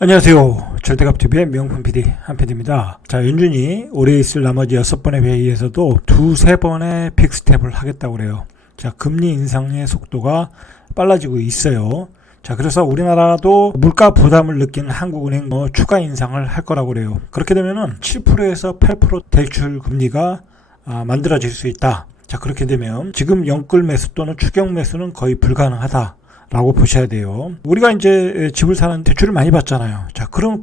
안녕하세요. 절대값TV의 명품 PD 한PD입니다. 자, 연준이 올해 있을 나머지 6번의 회의에서도 두세 번의 빅스텝을 하겠다고 그래요. 자, 금리 인상의 속도가 빨라지고 있어요. 자, 그래서 우리나라도 물가 부담을 느끼는 한국은행 추가 인상을 할 거라고 그래요. 그렇게 되면은 7%에서 8% 대출 금리가 만들어질 수 있다. 자, 그렇게 되면 지금 영끌 매수 또는 추경 매수는 거의 불가능하다 라고 보셔야 돼요. 우리가 이제 집을 사는 대출을 많이 받잖아요. 자, 그럼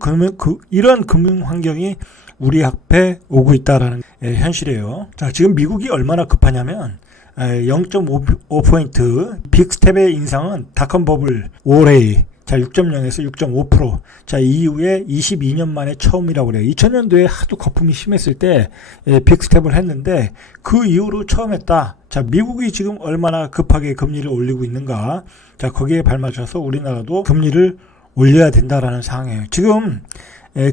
이런 금융 환경이 우리 앞에 오고 있다라는 현실이에요. 자, 지금 미국이 얼마나 급하냐면 0.5포인트 빅스텝의 인상은 닷컴 버블 올해 자 6.0에서 6.5%. 자, 이후에 22년 만에 처음이라고 그래요. 2000년도에 하도 거품이 심했을 때 빅스텝을 했는데 그 이후로 처음 했다. 자, 미국이 지금 얼마나 급하게 금리를 올리고 있는가. 자, 거기에 발맞춰서 우리나라도 금리를 올려야 된다라는 상황이에요. 지금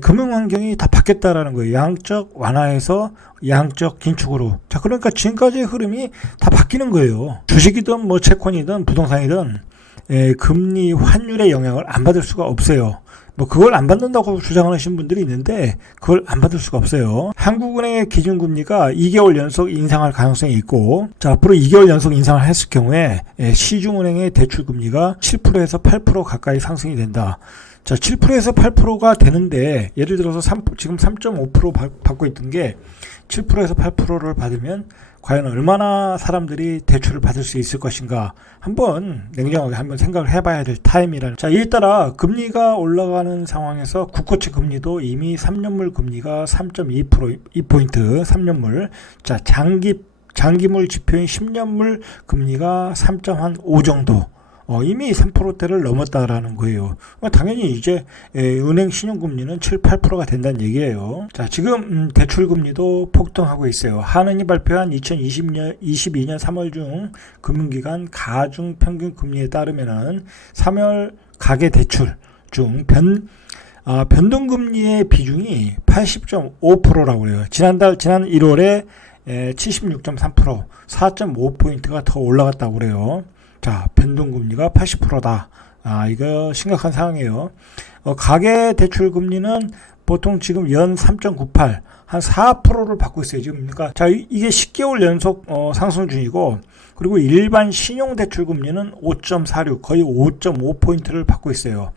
금융 환경이 다 바뀌었다라는 거예요. 양적 완화에서 양적 긴축으로. 자, 그러니까 지금까지의 흐름이 다 바뀌는 거예요. 주식이든 뭐 채권이든 부동산이든 금리 환율의 영향을 안 받을 수가 없어요. 뭐 그걸 안 받는다고 주장하시는 분들이 있는데 그걸 안 받을 수가 없어요. 한국은행의 기준금리가 2개월 연속 인상할 가능성이 있고, 자, 앞으로 2개월 연속 인상을 했을 경우에 시중은행의 대출금리가 7%에서 8% 가까이 상승이 된다. 자, 7%에서 8%가 되는데 예를 들어서 지금 3.5% 받고 있던 게 7%에서 8%를 받으면 과연 얼마나 사람들이 대출을 받을 수 있을 것인가 한번 냉정하게 한번 생각을 해봐야 될 타임이라는. 자, 이에 따라 금리가 올라가는 상황에서 국고채 금리도 이미 3년물 금리가 3.2포인트 3년물. 자, 장기물 지표인 10년물 금리가 3.5 정도. 이미 3%대를 넘었다라는 거예요. 당연히 이제 은행 신용금리는 7, 8%가 된다는 얘기예요. 자, 지금 대출금리도 폭등하고 있어요. 한은이 발표한 2022년 3월 중 금융기관 가중 평균 금리에 따르면은 3월 가계 대출 중 변동금리의 비중이 80.5%라고 그래요. 지난 1월에 76.3%, 4.5포인트가 더 올라갔다고 그래요. 자, 변동금리가 80%다. 이거 심각한 상황이에요. 가계 대출 금리는 보통 지금 연 3.98, 한 4%를 받고 있어요. 지금. 그러니까, 자, 이게 10개월 연속 상승 중이고, 그리고 일반 신용대출 금리는 5.46, 거의 5.5포인트를 받고 있어요.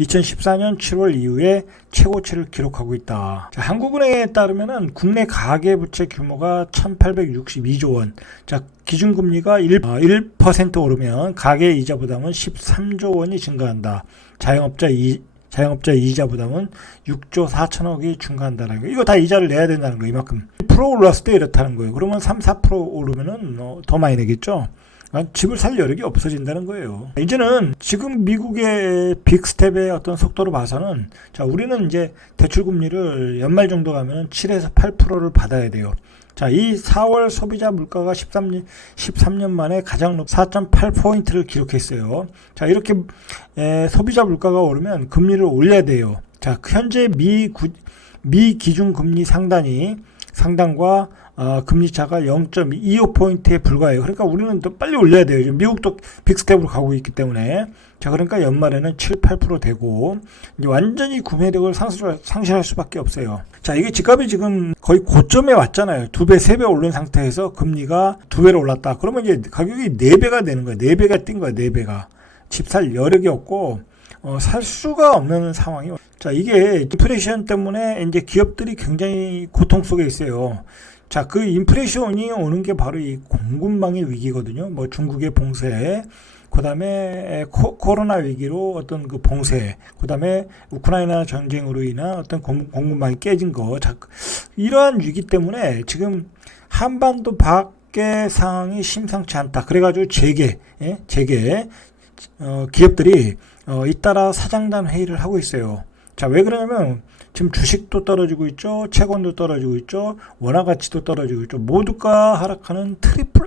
2014년 7월 이후에 최고치를 기록하고 있다. 자, 한국은행에 따르면은 국내 가계부채 규모가 1862조 원. 자, 기준금리가 1% 오르면 가계 이자 부담은 13조 원이 증가한다. 자영업자 이자 부담은 6조 4천억이 증가한다는 거. 이거 다 이자를 내야 된다는 거. 이만큼 1% 올랐을 때 이렇다는 거예요. 그러면 3, 4% 오르면은 더 많이 내겠죠. 집을 살 여력이 없어진다는 거예요. 이제는 지금 미국의 빅스텝의 어떤 속도로 봐서는, 자, 우리는 이제 대출 금리를 연말 정도 가면 7에서 8%를 받아야 돼요. 자, 이 4월 소비자 물가가 13년 만에 가장 높은 4.8포인트를 기록했어요. 자, 이렇게 소비자 물가가 오르면 금리를 올려야 돼요. 자, 현재 미 기준 금리 상단과 금리 차가 0.25포인트에 불과해요. 그러니까 우리는 더 빨리 올려야 돼요. 지금 미국도 빅스텝으로 가고 있기 때문에. 자, 그러니까 연말에는 7, 8% 되고 이제 완전히 구매력을 상실할 수밖에 없어요. 자, 이게 집값이 지금 거의 고점에 왔잖아요. 2배, 3배 오른 상태에서 금리가 2배로 올랐다. 그러면 이제 가격이 4배가 되는 거예요. 4배가 뛴 거예요. 4배가. 집 살 여력이 없고 살 수가 없는 상황이에요. 자, 이게 인플레이션 때문에 이제 기업들이 굉장히 고통 속에 있어요. 자, 그 인플레이션이 오는 게 바로 이 공급망의 위기거든요. 뭐 중국의 봉쇄, 그 다음에 코로나 위기로 어떤 그 봉쇄, 그 다음에 우크라이나 전쟁으로 인한 어떤 공급망이 깨진 거. 자, 이러한 위기 때문에 지금 한반도 밖의 상황이 심상치 않다. 그래가지고 기업들이 잇따라 사장단 회의를 하고 있어요. 자, 왜 그러냐면 지금 주식도 떨어지고 있죠. 채권도 떨어지고 있죠. 원화 가치도 떨어지고 있죠. 모두가 하락하는 트리플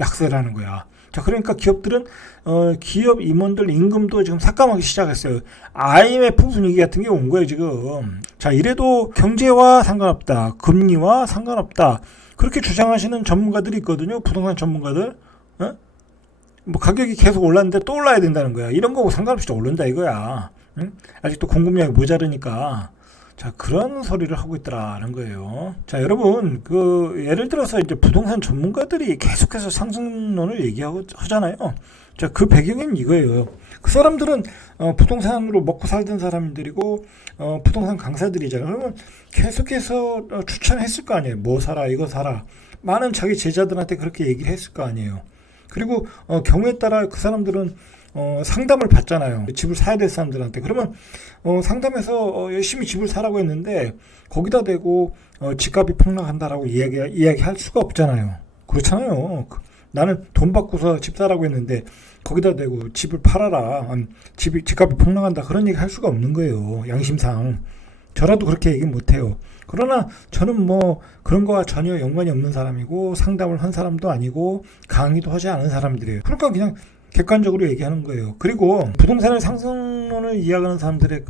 약세라는 거야. 자, 그러니까 기업들은 기업 임원들 임금도 지금 삭감하기 시작했어요. IMF 분위기 같은 게 온 거예요, 지금. 자, 이래도 경제와 상관없다. 금리와 상관없다. 그렇게 주장하시는 전문가들이 있거든요. 부동산 전문가들. 뭐 가격이 계속 올랐는데 또 올라야 된다는 거야. 이런 거고 상관없이 오른다 이거야. 응? 아직도 공급량이 모자르니까 자, 그런 소리를 하고 있더라는 거예요. 자, 여러분, 예를 들어서 이제 부동산 전문가들이 계속해서 상승론을 하잖아요. 자, 그 배경은 이거예요. 그 사람들은, 부동산으로 먹고 살던 사람들이고, 부동산 강사들이잖아요. 그러면 계속해서 추천했을 거 아니에요. 뭐 사라, 이거 사라. 많은 자기 제자들한테 그렇게 얘기를 했을 거 아니에요. 그리고, 경우에 따라 그 사람들은 상담을 받잖아요. 집을 사야 될 사람들한테. 그러면 상담해서 열심히 집을 사라고 했는데 거기다 대고 집값이 폭락한다라고 이야기할 수가 없잖아요. 그렇잖아요. 나는 돈 받고서 집 사라고 했는데 거기다 대고 집을 팔아라. 집값이 폭락한다. 그런 얘기 할 수가 없는 거예요. 양심상. 저라도 그렇게 얘기 못해요. 그러나 저는 뭐 그런 거와 전혀 연관이 없는 사람이고 상담을 한 사람도 아니고 강의도 하지 않은 사람들이에요. 그러니까 그냥 객관적으로 얘기하는 거예요. 그리고 부동산의 상승론을 이야기하는 사람들의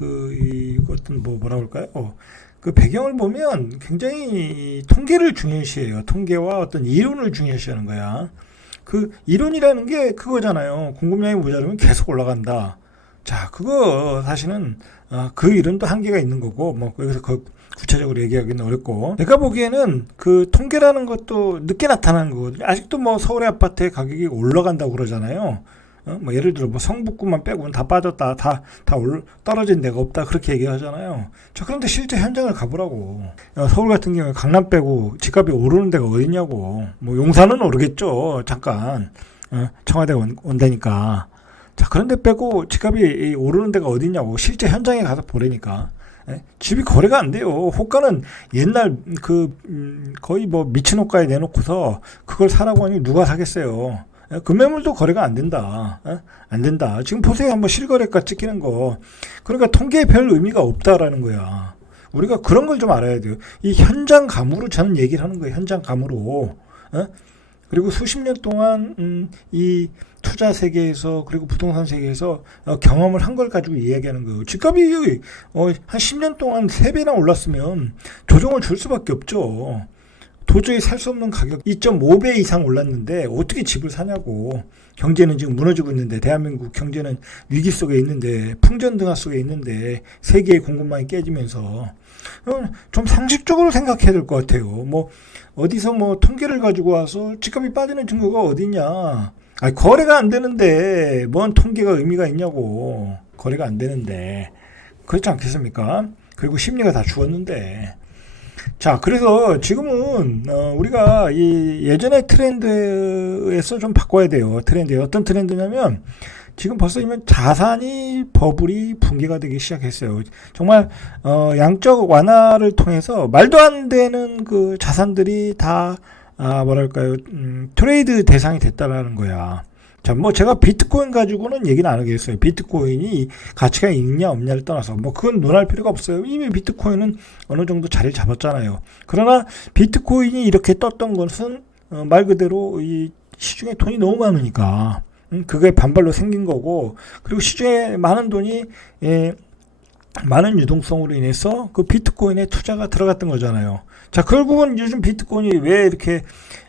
어떤 뭐라고 할까요? 그 배경을 보면 굉장히 통계를 중요시해요. 통계와 어떤 이론을 중요시하는 거야. 그 이론이라는 게 그거잖아요. 공급량이 모자르면 계속 올라간다. 자, 그거 사실은 그 이론도 한계가 있는 거고 뭐 여기서 구체적으로 얘기하기는 어렵고, 내가 보기에는 그 통계라는 것도 늦게 나타나는 거거든요. 아직도 뭐 서울의 아파트의 가격이 올라간다고 그러잖아요. 뭐 예를 들어 뭐 성북구만 빼고는 다 빠졌다, 떨어진 데가 없다, 그렇게 얘기하잖아요. 자, 그런데 실제 현장을 가보라고. 서울 같은 경우에 강남 빼고 집값이 오르는 데가 어딨냐고. 뭐 용산은 오르겠죠, 잠깐. 청와대 온다니까. 자, 그런데 빼고 집값이 오르는 데가 어딨냐고. 실제 현장에 가서 보라니까. 집이 거래가 안 돼요. 호가는 옛날 거의 뭐 미친 호가에 내놓고서 그걸 사라고 하니 누가 사겠어요. 금매물도 거래가 안 된다. 안 된다. 지금 보세요. 한번 실거래가 찍히는 거. 그러니까 통계에 별 의미가 없다라는 거야. 우리가 그런 걸 좀 알아야 돼요. 이 현장 감으로 저는 얘기를 하는 거예요. 현장 감으로. 그리고 수십 년 동안 이 투자 세계에서 그리고 부동산 세계에서 경험을 한 걸 가지고 이야기하는 거예요. 집값이 한 10년 동안 3배나 올랐으면 조정을 줄 수밖에 없죠. 도저히 살 수 없는 가격 2.5배 이상 올랐는데 어떻게 집을 사냐고. 경제는 지금 무너지고 있는데, 대한민국 경제는 위기 속에 있는데, 풍전등화 속에 있는데, 세계의 공급망이 깨지면서 좀 상식적으로 생각해야 될 것 같아요. 뭐 어디서 뭐 통계를 가지고 와서 집값이 빠지는 증거가 어디냐. 거래가 안 되는데 뭔 통계가 의미가 있냐고. 거래가 안 되는데. 그렇지 않겠습니까? 그리고 심리가 다 죽었는데. 자, 그래서 지금은 우리가 이 예전의 트렌드에서 좀 바꿔야 돼요. 트렌드에 어떤 트렌드냐면, 지금 벌써 이면 자산이 버블이 붕괴가 되기 시작했어요. 정말 양적 완화를 통해서 말도 안 되는 그 자산들이 다 뭐랄까요, 트레이드 대상이 됐다라는 거야. 자, 뭐 제가 비트코인 가지고는 얘기는 안 하겠어요. 비트코인이 가치가 있냐 없냐를 떠나서 뭐 그건 논할 필요가 없어요. 이미 비트코인은 어느 정도 자리를 잡았잖아요. 그러나 비트코인이 이렇게 떴던 것은 말 그대로 이 시중에 돈이 너무 많으니까 그게 반발로 생긴 거고, 그리고 시중에 많은 돈이 많은 유동성으로 인해서 그 비트코인에 투자가 들어갔던 거잖아요. 자, 결국은 요즘 비트코인이 왜 이렇게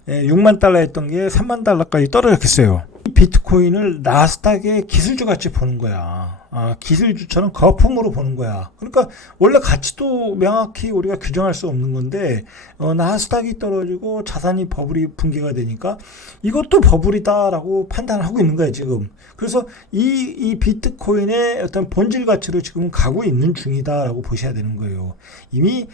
6만 달러 했던 게 3만 달러까지 떨어졌겠어요. 이 비트코인을 나스닥의 기술주 같이 보는 거야. 기술주처럼 거품으로 보는 거야. 그러니까 원래 가치도 명확히 우리가 규정할 수 없는 건데 나스닥이 떨어지고 자산이 버블이 붕괴가 되니까 이것도 버블이다라고 판단을 하고 있는 거야 지금. 그래서 이 비트코인의 어떤 본질 가치로 지금 가고 있는 중이다라고 보셔야 되는 거예요. 이미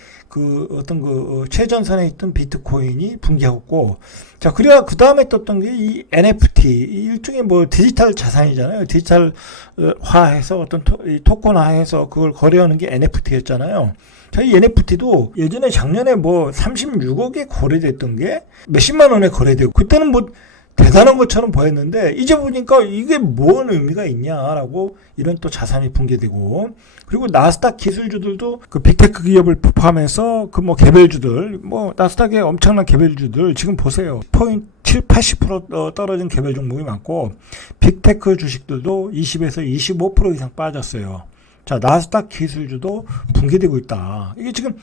최전선에 있던 비트코인이 붕괴했고, 자, 그래야 그 다음에 떴던 게 이 NFT, 일종의 뭐 디지털 자산이잖아요. 디지털화해서 어떤 토큰화해서 그걸 거래하는 게 NFT였잖아요. 자, 이 NFT도 예전에 작년에 뭐 36억에 거래됐던 게 몇십만 원에 거래되고, 그때는 뭐 대단한 것처럼 보였는데 이제 보니까 이게 뭔 의미가 있냐라고, 이런 또 자산이 붕괴되고, 그리고 나스닥 기술주들도 그 빅테크 기업을 포함해서 그 뭐 개별주들, 뭐 나스닥의 엄청난 개별주들 지금 보세요. 80% 떨어진 개별 종목이 많고, 빅테크 주식들도 20에서 25% 이상 빠졌어요. 자, 나스닥 기술주도 붕괴되고 있다. 이게 지금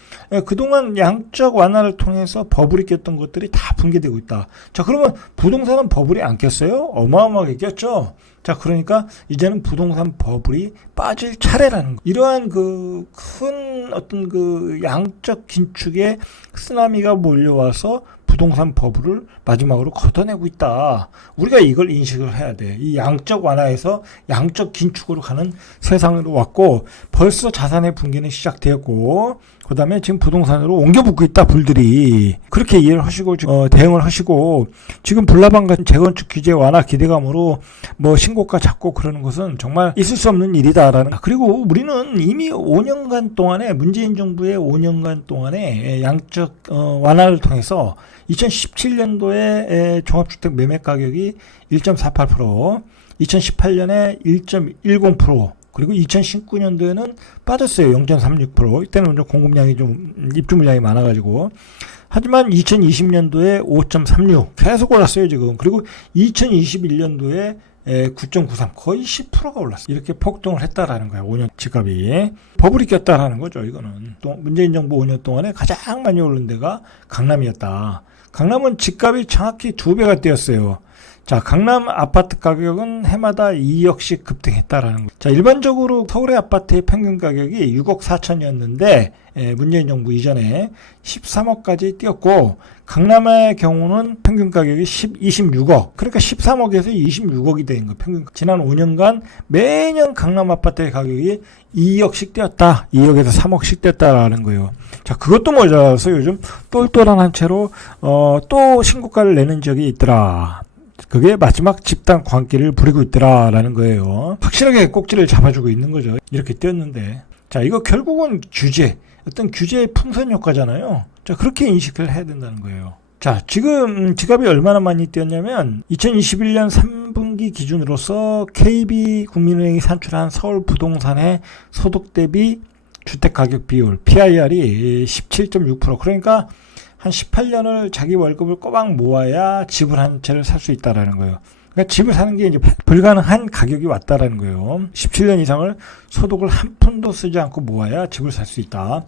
그동안 양적 완화를 통해서 버블이 꼈던 것들이 다 붕괴되고 있다. 자, 그러면 부동산은 버블이 안 꼈어요? 어마어마하게 꼈죠. 자, 그러니까 이제는 부동산 버블이 빠질 차례라는 거. 이러한 그 큰 어떤 그 양적 긴축의 쓰나미가 몰려와서 부동산 버블을 마지막으로 걷어내고 있다. 우리가 이걸 인식을 해야 돼. 이 양적 완화에서 양적 긴축으로 가는 세상으로 왔고, 벌써 자산의 붕괴는 시작되었고, 그 다음에 지금 부동산으로 옮겨붙고 있다, 불들이. 그렇게 이해를 하시고, 대응을 하시고, 지금 불나방 같은 재건축 규제 완화 기대감으로 뭐 신고가 잡고 그러는 것은 정말 있을 수 없는 일이다라는. 그리고 우리는 이미 5년간 동안에, 문재인 정부의 5년간 동안에 양적 완화를 통해서 2017년도에 종합주택 매매 가격이 1.48%, 2018년에 1.10%, 그리고 2019년도에는 빠졌어요. 0.36%. 이때는 좀 공급량이 좀 입주 물량이 많아가지고. 하지만 2020년도에 5.36 계속 올랐어요 지금. 그리고 2021년도에 9.93 거의 10%가 올랐어요. 이렇게 폭등을 했다라는 거야. 5년 집값이 버블이 꼈다라는 거죠. 이거는 또 문재인 정부 5년 동안에 가장 많이 오른 데가 강남이었다. 강남은 집값이 정확히 2배가 뛰었어요. 자, 강남 아파트 가격은 해마다 2억씩 급등했다라는 거. 자, 일반적으로 서울의 아파트의 평균 가격이 6억 4천이었는데 문재인 정부 이전에 13억까지 뛰었고, 강남의 경우는 평균 가격이 26억. 그러니까 13억에서 26억이 된 거. 평균 지난 5년간 매년 강남 아파트의 가격이 2억씩 뛰었다. 2억에서 3억씩 뛰었다라는 거예요. 자, 그것도 모자라서 요즘 똘똘한 한 채로 또 신고가를 내는 적이 있더라. 그게 마지막 집단 광기를 부리고 있더라라는 거예요. 확실하게 꼭지를 잡아주고 있는 거죠. 이렇게 뛰었는데. 자, 이거 결국은 규제, 어떤 규제의 풍선 효과잖아요. 자, 그렇게 인식을 해야 된다는 거예요. 자, 지금 집값이 얼마나 많이 뛰었냐면 2021년 3분기 기준으로서 KB국민은행이 산출한 서울 부동산의 소득 대비 주택가격 비율 PIR이 17.6%. 그러니까 한 18년을 자기 월급을 꼬박 모아야 집을 한 채를 살 수 있다라는 거예요. 그러니까 집을 사는 게 이제 불가능한 가격이 왔다라는 거예요. 17년 이상을 소득을 한 푼도 쓰지 않고 모아야 집을 살 수 있다.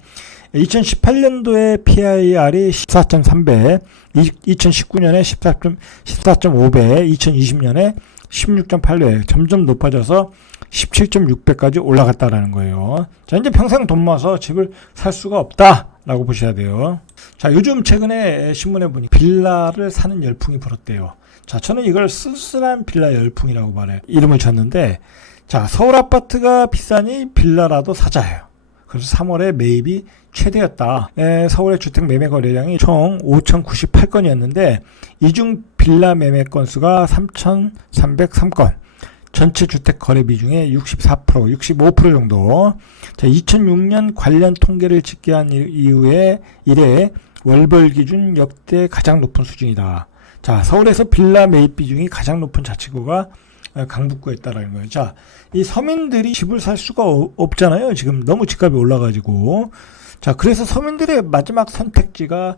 2018년도에 PIR이 14.3배, 2019년에 14.5배, 2020년에 16.8배, 점점 높아져서 17.6배까지 올라갔다라는 거예요. 자, 이제 평생 돈 모아서 집을 살 수가 없다라고 보셔야 돼요. 자, 요즘 최근에 신문에 보니 빌라를 사는 열풍이 불었대요. 자, 저는 이걸 쓸쓸한 빌라 열풍이라고 말해 이름을 줬는데, 자, 서울 아파트가 비싸니 빌라라도 사자예요. 그래서 3월에 매입이 최대였다. 서울의 주택 매매 거래량이 총 5,098건이었는데 이중 빌라 매매 건수가 3,303건. 전체 주택 거래 비중의 64%, 65% 정도. 자, 2006년 관련 통계를 집계한 이후에 이래 월별 기준 역대 가장 높은 수준이다. 자, 서울에서 빌라 매입 비중이 가장 높은 자치구가 강북구에 있다라는 거예요. 자, 이 서민들이 집을 살 수가 없잖아요. 지금 너무 집값이 올라가지고. 자, 그래서 서민들의 마지막 선택지가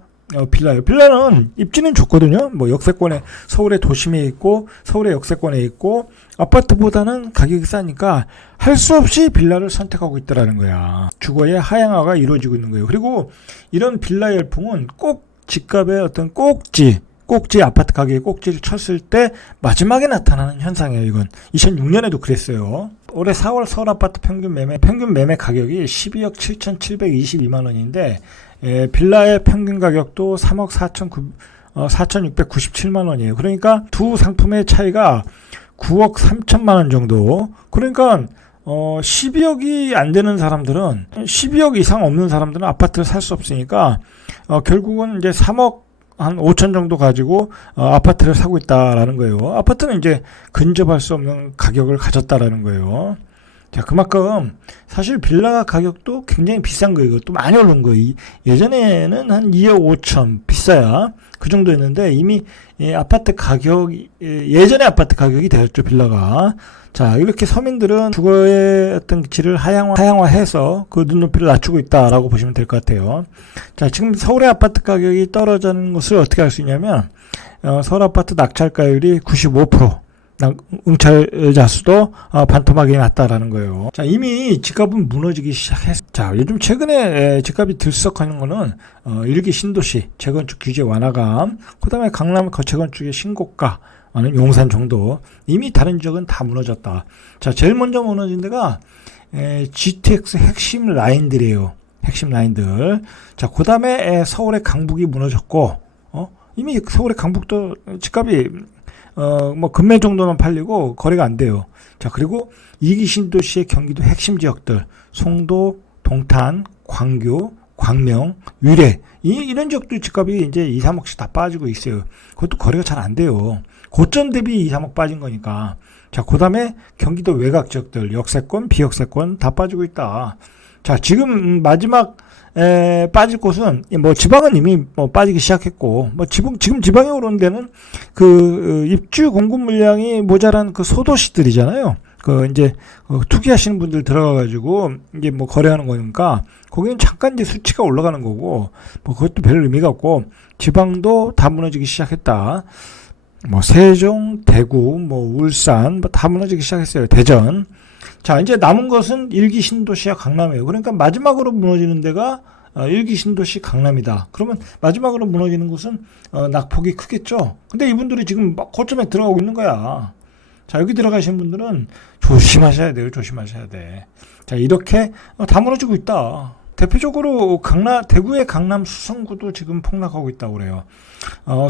빌라예요. 빌라는 입지는 좋거든요. 뭐 역세권에, 서울의 도심에 있고 서울의 역세권에 있고 아파트보다는 가격이 싸니까 할 수 없이 빌라를 선택하고 있다라는 거야. 주거의 하향화가 이루어지고 있는 거예요. 그리고 이런 빌라 열풍은 꼭 집값의 어떤 꼭지 아파트 가격의 꼭지를 쳤을 때 마지막에 나타나는 현상이에요. 이건 2006년에도 그랬어요. 올해 4월 서울 아파트 평균 매매 가격이 12억 7,722만 원인데 빌라의 평균 가격도 3억 4,697만 원이에요. 그러니까 두 상품의 차이가 9억 3천만 원 정도. 그러니까 12억이 안 되는 사람들은, 12억 이상 없는 사람들은 아파트를 살 수 없으니까 결국은 이제 3억 한 5천 정도 가지고 아파트를 사고 있다라는 거예요. 아파트는 이제 근접할 수 없는 가격을 가졌다라는 거예요. 자, 그만큼 사실 빌라 가격도 굉장히 비싼 거예요. 이것도 많이 오른 거예요. 예전에는 한 2억 5천 비싸야 그 정도였는데 이미 아파트 가격, 예전에 아파트 가격이 되었죠, 빌라가. 자, 이렇게 서민들은 주거의 어떤 질을 하향화해서 그 눈높이를 낮추고 있다라고 보시면 될 것 같아요. 자, 지금 서울의 아파트 가격이 떨어지는 것을 어떻게 알 수 있냐면 서울 아파트 낙찰가율이 95%, 응찰자 수도 반토막이 났다라는 거예요. 자, 이미 집값은 무너지기 시작했어. 자, 요즘 최근에 집값이 들썩하는 거는 일기 신도시 재건축 규제 완화감, 그다음에 강남 거체건축의 신고가, 용산 정도. 이미 다른 지역은 다 무너졌다. 자, 제일 먼저 무너진 데가 GTX 핵심 라인들이에요. 핵심 라인들. 자, 그다음에 서울의 강북이 무너졌고, 이미 서울의 강북도 집값이 뭐 금매 정도만 팔리고 거래가 안 돼요. 자, 그리고 이기 신도시의 경기도 핵심 지역들, 송도, 동탄, 광교, 광명, 유래, 이런 지역도 집값이 이제 2, 3억씩 다 빠지고 있어요. 그것도 거래가 잘 안 돼요. 고점 대비 2, 3억 빠진 거니까. 자, 그 다음에 경기도 외곽 지역들, 역세권, 비역세권 다 빠지고 있다. 자, 지금 마지막 빠질 곳은 뭐 지방은 이미 뭐 빠지기 시작했고, 뭐 지금 지방에 오르는 데는 그 입주 공급 물량이 모자란 그 소도시들이잖아요. 그 이제 투기하시는 분들 들어가가지고 이제 뭐 거래하는 거니까 거기는 잠깐 이제 수치가 올라가는 거고, 뭐 그것도 별 의미가 없고, 지방도 다 무너지기 시작했다. 뭐 세종, 대구, 뭐 울산 뭐 다 무너지기 시작했어요. 대전. 자, 이제 남은 것은 일기 신도시와 강남이에요. 그러니까 마지막으로 무너지는 데가 일기 신도시 강남이다. 그러면 마지막으로 무너지는 곳은 낙폭이 크겠죠. 근데 이분들이 지금 막 고점에 들어가고 있는 거야. 자, 여기 들어가신 분들은 조심하셔야 돼요. 조심하셔야 돼. 자, 이렇게 다 무너지고 있다. 대표적으로 대구의 강남 수성구도 지금 폭락하고 있다고 그래요.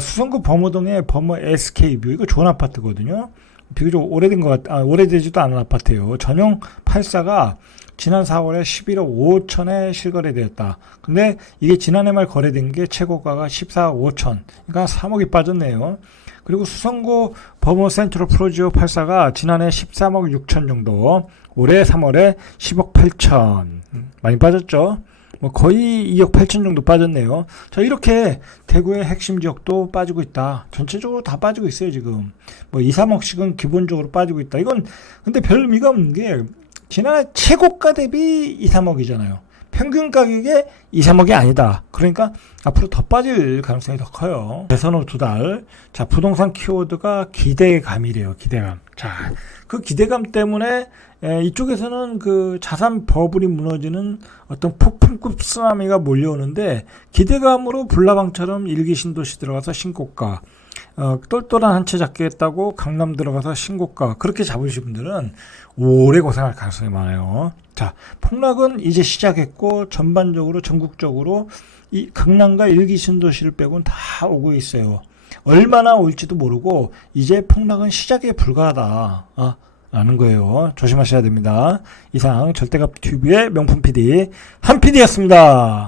수성구 범어동의 범어 SK뷰, 이거 좋은 아파트거든요. 비교적 오래되지도 않은 아파트예요. 전용 84가 지난 4월에 11억 5천에 실거래되었다. 근데 이게 지난해 말 거래된 게 최고가가 14억 5천. 그러니까 3억이 빠졌네요. 그리고 수성구 범어 센트럴 프로지오 84가 지난해 13억 6천 정도, 올해 3월에 10억 8천. 많이 빠졌죠. 뭐 거의 2억 8천 정도 빠졌네요. 자, 이렇게 대구의 핵심 지역도 빠지고 있다. 전체적으로 다 빠지고 있어요, 지금. 뭐 2, 3억씩은 기본적으로 빠지고 있다. 이건 근데 별 의미가 없는 게 지난해 최고가 대비 2, 3억이잖아요. 평균 가격에 2, 3억이 아니다. 그러니까 앞으로 더 빠질 가능성이 더 커요. 대선 후 2달. 자, 부동산 키워드가 기대감이래요. 기대감. 자, 그 기대감 때문에 이쪽에서는 그 자산 버블이 무너지는 어떤 폭풍급 쓰나미가 몰려오는데, 기대감으로 불나방처럼 일기 신도시 들어가서 신고가, 똘똘한 한 채 잡겠다고 강남 들어가서 신고가, 그렇게 잡으신 분들은 오래 고생할 가능성이 많아요. 자, 폭락은 이제 시작했고 전반적으로 전국적으로 이 강남과 일기 신도시를 빼고는 다 오고 있어요. 얼마나 올지도 모르고 이제 폭락은 시작에 불과하다 라는 거예요. 조심하셔야 됩니다. 이상 절대값 튜브의 명품 PD 한 PD였습니다.